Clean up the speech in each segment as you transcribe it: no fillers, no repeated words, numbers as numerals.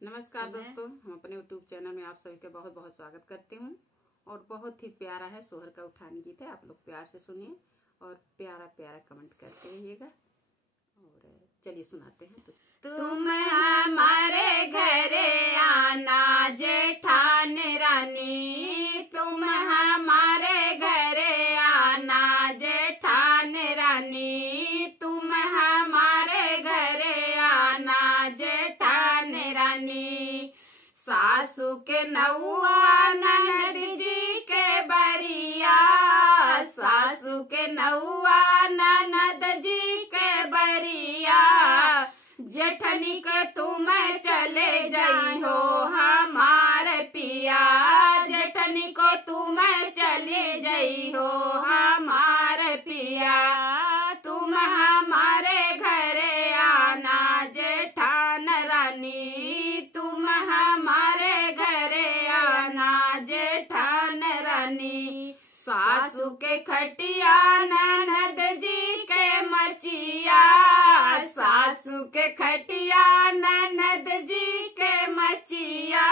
नमस्कार दोस्तों, हम अपने YouTube चैनल में आप सभी का बहुत बहुत स्वागत करते हूँ। और बहुत ही प्यारा है सोहर का उठान गीत है। आप लोग प्यार से सुनिए और प्यारा प्यारा कमेंट करते रहिएगा। और चलिए सुनाते हैं। तुम हमारे घरे आना जेठान रानी, तुम हमारे घरे आना जेठान रानी, तुम हमारे घरे आना जेठान रानी। सासू के नौआ ननद जी के बरिया, सासू के नौआ ननद जी के बरिया, जेठनी के तुम चले जाई हो हमारे पिया, जेठनी को तुम चले जाई हो हमारे पिया। तुम हमारे घरे आना जेठान रानी, तुम हमारे घरे आना जेठान रानी। सासू के खटिया ननद जी के मचिया, सासू के खटिया ननद जी के मचिया,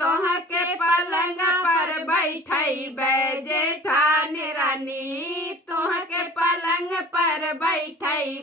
तोह के पलंग पर बैठाई जेठान रानी, तोह के पलंग पर बैठाई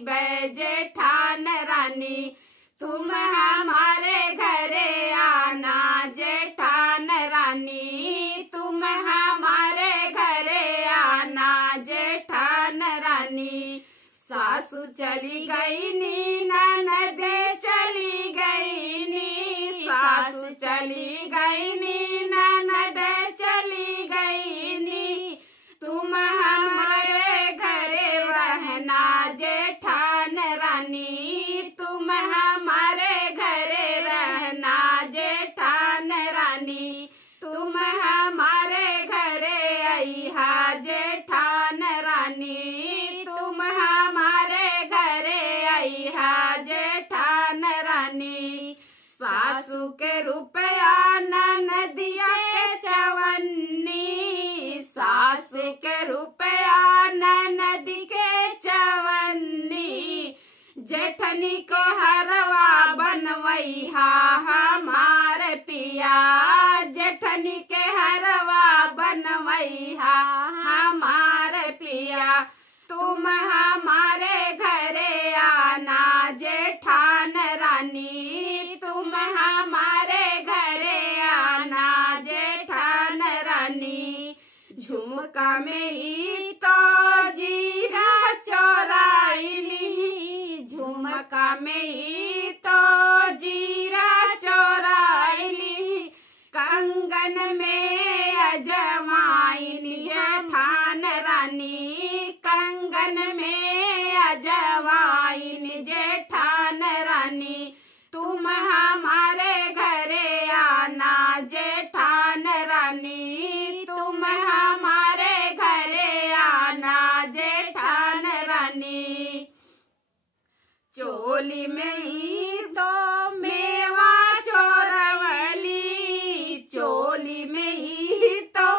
जेठान रानी। तुम हमारे घरे आना जेठान रानी, तुम हमारे घरे आना जेठान रानी। सासू चली गई नी ननद चली गई नी, सासू चली गई नी ननद चली गई नी। तुम हमारे घरे रहना जेठान रानी, तुम हमारे घरे रहना जेठान रानी। तुम हमारे घरे आईहा जेठान रानी, तुम हमारे घरे आईहा जेठान रानी। सासू के रुपया ननदिया के चवन्नी, सासू के रुपया ननद के चवन्नी, जेठनी को हरवा बनवैहा हमारे पिया, जेठनी के हरवा बनवैहा हमारे पिया। तुम हमारे घरे आना जेठान रानी, तुम हमारे घरे आना जेठान रानी। झुमका में ही तो जीरा चोराइली, झुमका में ही तो जीरा चोराइली, कंगन में अजवाइन जेठान रानी, कंगन में अजवाइन जेठान रानी। तुम हमारे घरे आना जेठान रानी, तुम हमारे घरे आना जेठान रानी। चोली में ही तो मेवा चोरवली, चोली में ही तो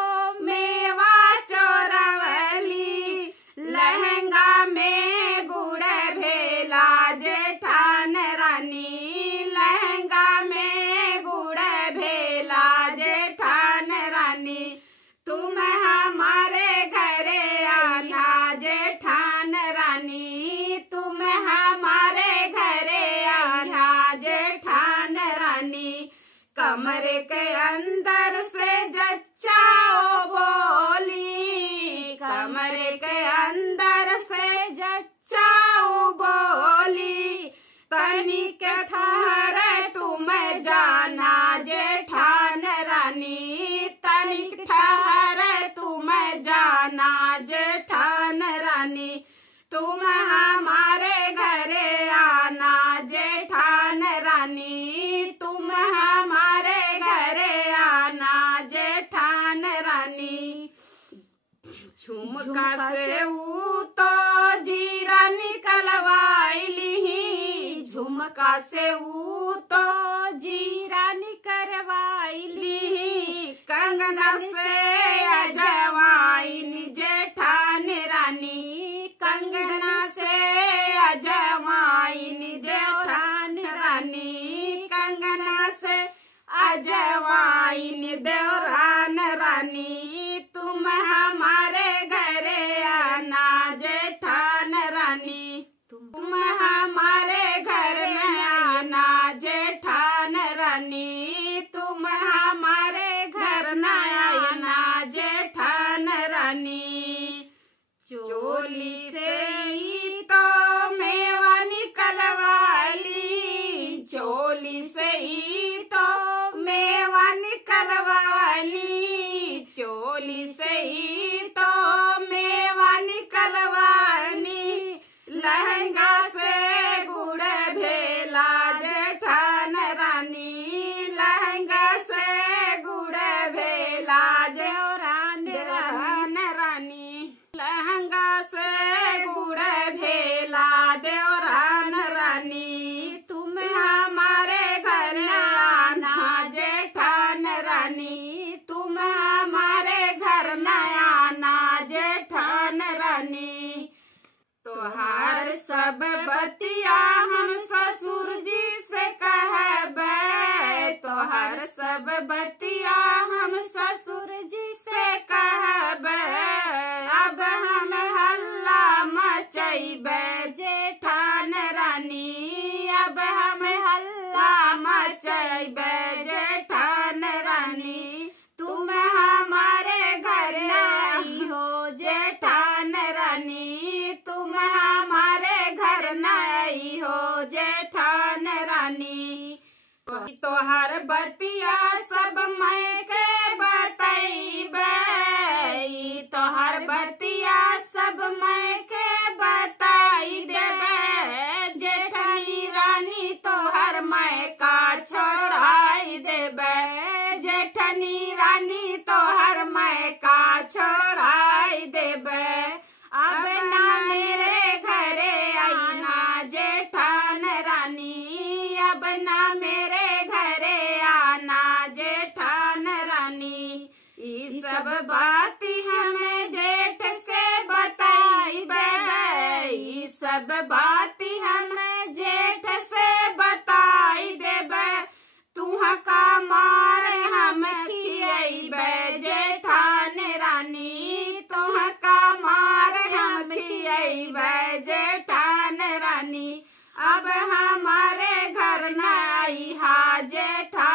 मेवा चोरवली, लहंगा में गुड़ भेला जेठान रानी, लहंगा में गुड़ भेला जेठान रानी। तुम हमारे घरे आना जेठान रानी, तुम हमारे घरे आना जेठान रानी। कमरे के अंदर से जच्चाओ बोली, कमरे के अंदर से जच्चाओ बोली, तनिक ठहर तुम जाना जेठान रानी, तनिक ठहर तुम जाना जेठान रानी। तुम हमारे घरे आना जेठान रानी, तुम हमारे घरे आना जेठान रानी। झुमका से ऊ तो जीरा निकलवाइली, झुमका से ऊ तो जीरा निकलवाइली, कंगना से अजवाइन जेठान रानी, कंगना से अजवाइन जेठान रानी, कंगना जवाइन देवरान रानी, तुम हमारे घरे आना जेठान रानी, तुम हमारे घर में आना जेठान रानी, तुम हमारे घर में आना जेठान रानी। चोली से ही तो मेवा निकलवाली, चोली से ही तो मेवा निकलवाली, चोली से ही तो मेवा निकलवाली, लहंगा से गुड़ भेला जेठान रानी, लहंगा से गुड़ भेला जेठान रानी, लहंगा से गुड़ भेला देवरान रानी, तुम हमारे घर आना जेठान रानी, तुम हमारे घर न आना जेठान रानी। तोहार सब बतिया हम ससुर जी से कहबे, तोहार सब बतिया हम ससुर जी से कहबे, अब हम हल्ला मचैबे जेठान रानी, अब हम हल्ला मचैबे जेठान रानी, तुम हमारे घर आई हो जेठान रानी, तुम हमारे घर न आई हो जेठान रानी। तोहर बतिया सब मैं के बतैबे, तोहर बतिया सब मैं के बताई देबे, जेठनी रानी तोहर मैं का छोड़ाई देबे, जेठनी रानी तोहर मैं का छोड़ाई देबे, अब ना मेरे घरे आना जेठान रानी, अब ना मेरे घरे आना जेठान रानी। ई सब बात हमें जेठ से बताइबे, ई सब बात हमें जेठ से बताई देबे, तुहा का मार हम खियैबे जेठान रानी, तुहा का मार हम खियैबे जेठान रानी, अब हमारे घर न आई हा जेठान